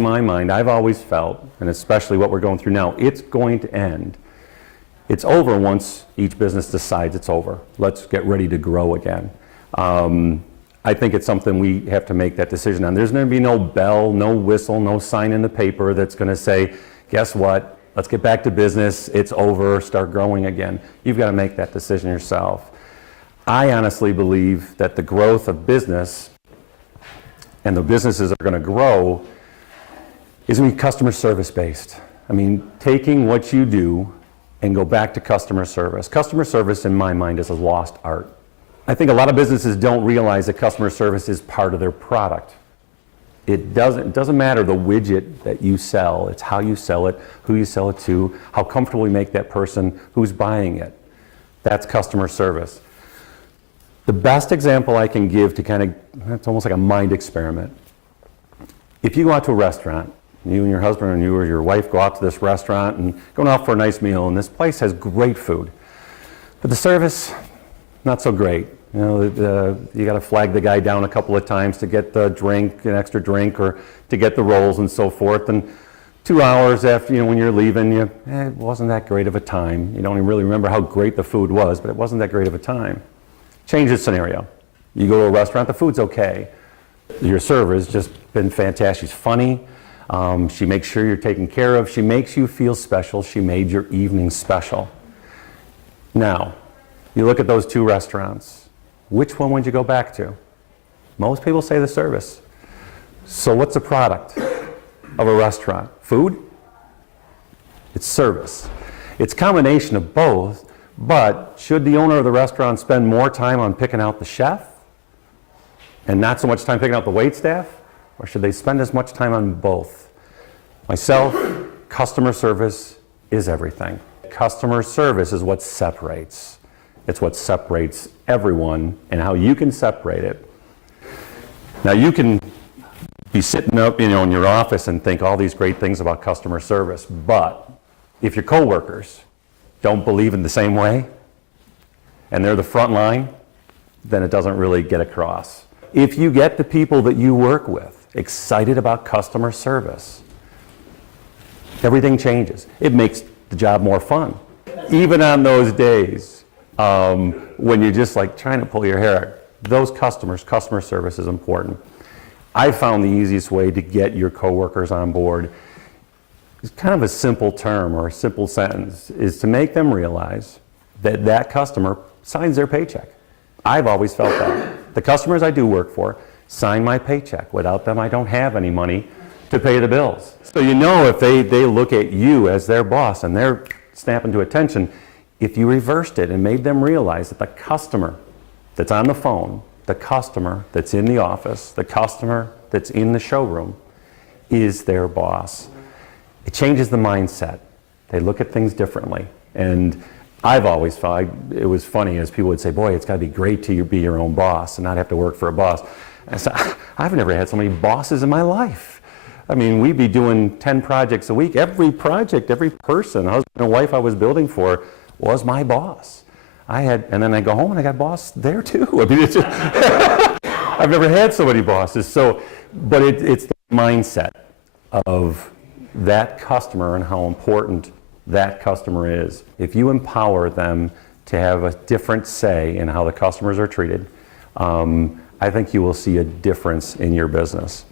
in my mind, I've always felt, and especially what we're going through now, it's going to end. It's over once each business decides it's over. Let's get ready to grow again. I think it's something we have to make that decision on. There's going to be no bell, no whistle, no sign in the paper that's going to say, guess what, let's get back to business, it's over, start growing again. You've got to make that decision yourself. I honestly believe that the growth of business and the businesses that are going to grow is going to be customer service based. I mean, taking what you do and go back to customer service. Customer service, in my mind, is a lost art. I think a lot of businesses don't realize that customer service is part of their product. It doesn't matter the widget that you sell, it's how you sell it, who you sell it to, how comfortable you make that person who's buying it. That's customer service. The best example I can give to kind of, it's almost like a mind experiment. If you go out to a restaurant, you and your husband and you or your wife go out to this restaurant and going out for a nice meal, and this place has great food, but the service, not so great. You know, you got to flag the guy down a couple of times to get the drink, an extra drink, or to get the rolls and so forth. And 2 hours after, you know, when you're leaving, it wasn't that great of a time. You don't even really remember how great the food was, but it wasn't that great of a time. Change the scenario. You go to a restaurant, the food's okay. Your server's just been fantastic. She's funny. She makes sure you're taken care of. She makes you feel special. She made your evening special. Now, you look at those two restaurants. Which one would you go back to? Most people say the service. So what's the product of a restaurant? Food? It's service. It's a combination of both, but should the owner of the restaurant spend more time on picking out the chef and not so much time picking out the waitstaff? Or should they spend as much time on both? Myself, customer service is everything. Customer service is what separates. It's what separates everyone, and how you can separate it. Now, you can be sitting up, in your office and think all these great things about customer service, but if your coworkers don't believe in the same way, and they're the front line, then it doesn't really get across. If you get the people that you work with excited about customer service, everything changes. It makes the job more fun. Even on those days, when you're just like trying to pull your hair, those customer service is important. I found the easiest way to get your coworkers on board is kind of a simple term or a simple sentence, is to make them realize that that customer signs their paycheck. I've always felt that. The customers I do work for sign my paycheck. Without them, I don't have any money to pay the bills. So you know, if they look at you as their boss and they're snapping to attention, if you reversed it and made them realize that the customer that's on the phone, the customer that's in the office, the customer that's in the showroom is their boss, it changes the mindset. They look at things differently. And I've always thought it was funny as people would say, boy, it's got to be great to be your own boss and not have to work for a boss. And I said, I've never had so many bosses in my life. I mean, we'd be doing 10 projects a week. Every project, every person, husband and wife I was building for was my boss. And then I go home and I got a boss there too. I mean, it's just I've never had so many bosses. So, but it's the mindset of that customer and how important that customer is. If you empower them to have a different say in how the customers are treated, I think you will see a difference in your business.